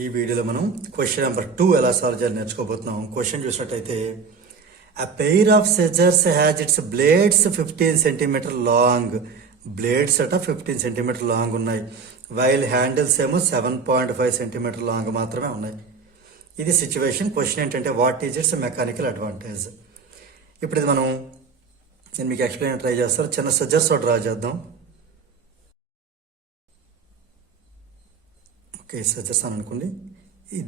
ఈ వీడియోలో మనం క్వశ్చన్ నెంబర్ 2 ఎలా సాల్వ్ చేయాలి నేర్చుకోబోతున్నాం. క్వశ్చన్ చూసినట్టయితే a pair of scissors has its blades 15 centimeter long. Blades అట 15 సెంటీమీటర్ లాంగ్ ఉన్నాయి, వైల్ హ్యాండిల్స్ ఏమో 7.5 సెంటీమీటర్ లాంగ్ మాత్రమే ఉన్నాయి. ఇది సిచ్యువేషన్. క్వశ్చన్ ఏంటంటే what is it's mechanical advantage. ఇప్పుడు ఇది నేను మీకు ఎక్స్ప్లెయిన్ ట్రై చేస్తాను. చిన్న సజెస్ డ్రా చేద్దాం. ఓకే, సజెస్ అని అనుకోండి.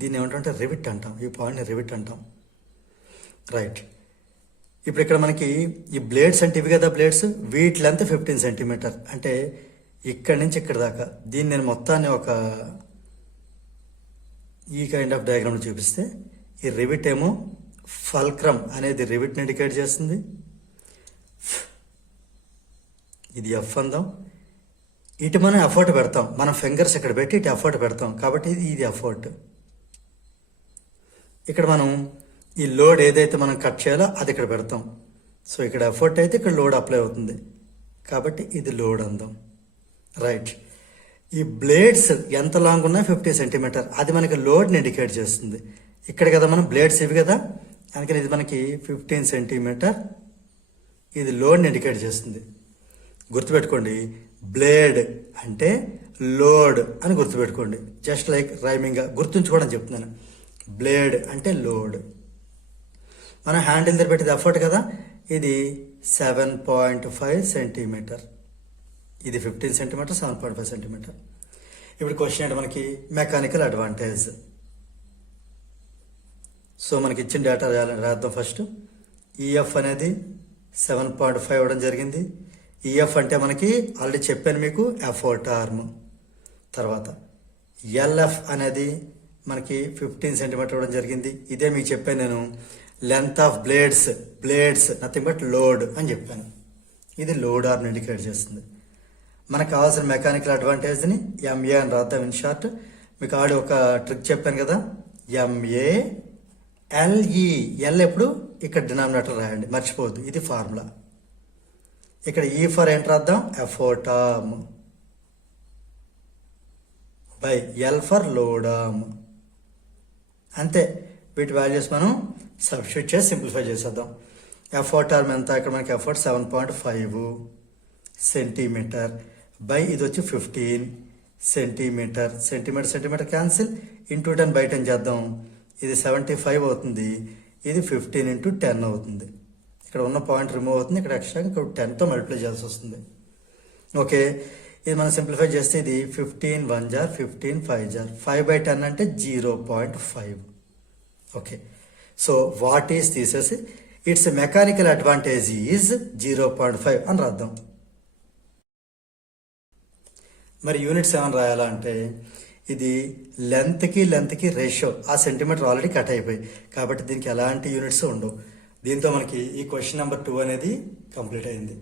దీన్ని ఏమంటామంటే రివిట్ అంటాం. ఈ పాయింట్ని రివిట్ అంటాం. రైట్. ఇప్పుడు ఇక్కడ మనకి ఈ బ్లేడ్స్ అంటే ఇవి కదా బ్లేడ్స్, వీటి లెంత్ 15 సెంటీమీటర్ అంటే ఇక్కడి నుంచి ఇక్కడ దాకా. దీన్ని నేను మొత్తాన్ని ఒక ఈ కైండ్ ఆఫ్ డయాగ్రామ్ చూపిస్తే ఈ రివిట్ ఏమో ఫల్క్రమ్ అనేది రివిట్ని ఇండికేట్ చేస్తుంది. ఇది ఎఫ్ అందాం. ఇటు మనం ఎఫర్ట్ పెడతాం, మనం ఫింగర్స్ ఇక్కడ పెట్టి ఇటు ఎఫర్ట్ పెడతాం కాబట్టి ఇది ఎఫర్ట్. ఇక్కడ మనం ఈ లోడ్ ఏదైతే మనం కట్ చేయాలో అది ఇక్కడ పెడతాం. సో ఇక్కడ ఎఫర్ట్ అయితే ఇక్కడ లోడ్ అప్లై అవుతుంది కాబట్టి ఇది లోడ్ అందాం. రైట్. ఈ బ్లేడ్స్ ఎంత లాంగ్ ఉన్నాయి 50 సెంటీమీటర్, అది మనకి లోడ్ని ఇండికేట్ చేస్తుంది. ఇక్కడ కదా మనం బ్లేడ్స్ ఇవి కదా, అందుకని ఇది మనకి 15 సెంటీమీటర్, ఇది లోడ్ని ఇండికేట్ చేస్తుంది. గుర్తుపెట్టుకోండి, బ్లేడ్ అంటే లోడ్ అని గుర్తుపెట్టుకోండి. జస్ట్ లైక్ రైమింగ్గా గుర్తుంచుకోవడం చెప్తున్నాను. బ్లేడ్ అంటే లోడ్. మనం హ్యాండిల్ దగ్గర పెట్టేది ఎఫర్ట్ కదా, ఇది 7.5 సెంటీమీటర్, ఇది 15 సెంటీమీటర్, 7.5 సెంటీమీటర్. ఇప్పుడు క్వశ్చన్ అంటే మనకి మెకానికల్ అడ్వాంటేజ్. సో మనకి ఇచ్చిన డేటా రాద్దాం. ఫస్ట్ ఈఎఫ్ అనేది 7.5 ఇవ్వడం జరిగింది. ఈఎఫ్ అంటే మనకి ఆల్రెడీ చెప్పాను మీకు, ఎఫర్ట్ ఆర్మ్. తర్వాత ఎల్ఎఫ్ అనేది మనకి 15 సెంటీమీటర్ ఇవ్వడం జరిగింది. ఇదే మీకు చెప్పాను నేను, length of blades nothing but load అని చెప్పాను. ఇది లోడ్ ఆర్మ్ ఇండికేట్ చేస్తుంది. మనకు కావాల్సిన మెకానికల్ అడ్వాంటేజ్ని ఎంఏ అని రాద్దాం. ఇన్ షార్ట్ మీకు ఆడి ఒక ట్రిక్ చెప్పాను కదా, ఎంఏఎల్ఈ. ఎల్ ఎప్పుడు ఇక్కడ డినామినేటర్ రాయండి, మర్చిపోవద్దు. ఇది ఫార్ములా. ఇక్కడ ఈ ఫర్ ఏంటి రాద్దాం, effort arm by L for load arm. అంతే. వీటి వాల్యూస్ మనం సబ్స్టిట్యూట్ చేసి సింప్లిఫై చేసేద్దాం. ఎఫర్ట్ ఆర్మ్ ఎంత, ఇక్కడ మనకి ఎఫర్ట్ 7.5 సెంటీమీటర్ బై ఇది వచ్చి 15 centimetre. Centimetre cancel, into 10 by 10 చేద్దాం. ఇది 75 అవుతుంది, ఇది 15 into 10 అవుతుంది. ఇక్కడ ఉన్న పాయింట్ రిమూవ్ అవుతుంది, ఇక్కడ ఎక్స్ట్రా ఇక్కడ 10తో మల్టిప్లై చేయాల్సి వస్తుంది. ఓకే, ఇది మనం సింప్లిఫై చేస్తే ఇది 15 1 జార్ 15 5 జార్ 5 by 10 అంటే 0.5. ఓకే, సో వాట్ ఈస్ తీసేసి ఇట్స్ మెకానికల్ అడ్వాంటేజ్ ఈజ్ 0.5 అని రాద్దాం. మరి యూనిట్స్ ఏమైనా రాయాలా అంటే ఇది లెంత్కి రేషియో. ఆ సెంటీమీటర్ ఆల్రెడీ కట్ అయిపోయి కాబట్టి దీనికి ఎలాంటి యూనిట్స్ ఉండవు. దీంతో మనకి ఈ క్వశ్చన్ నెంబర్ 2 అనేది కంప్లీట్ అయింది.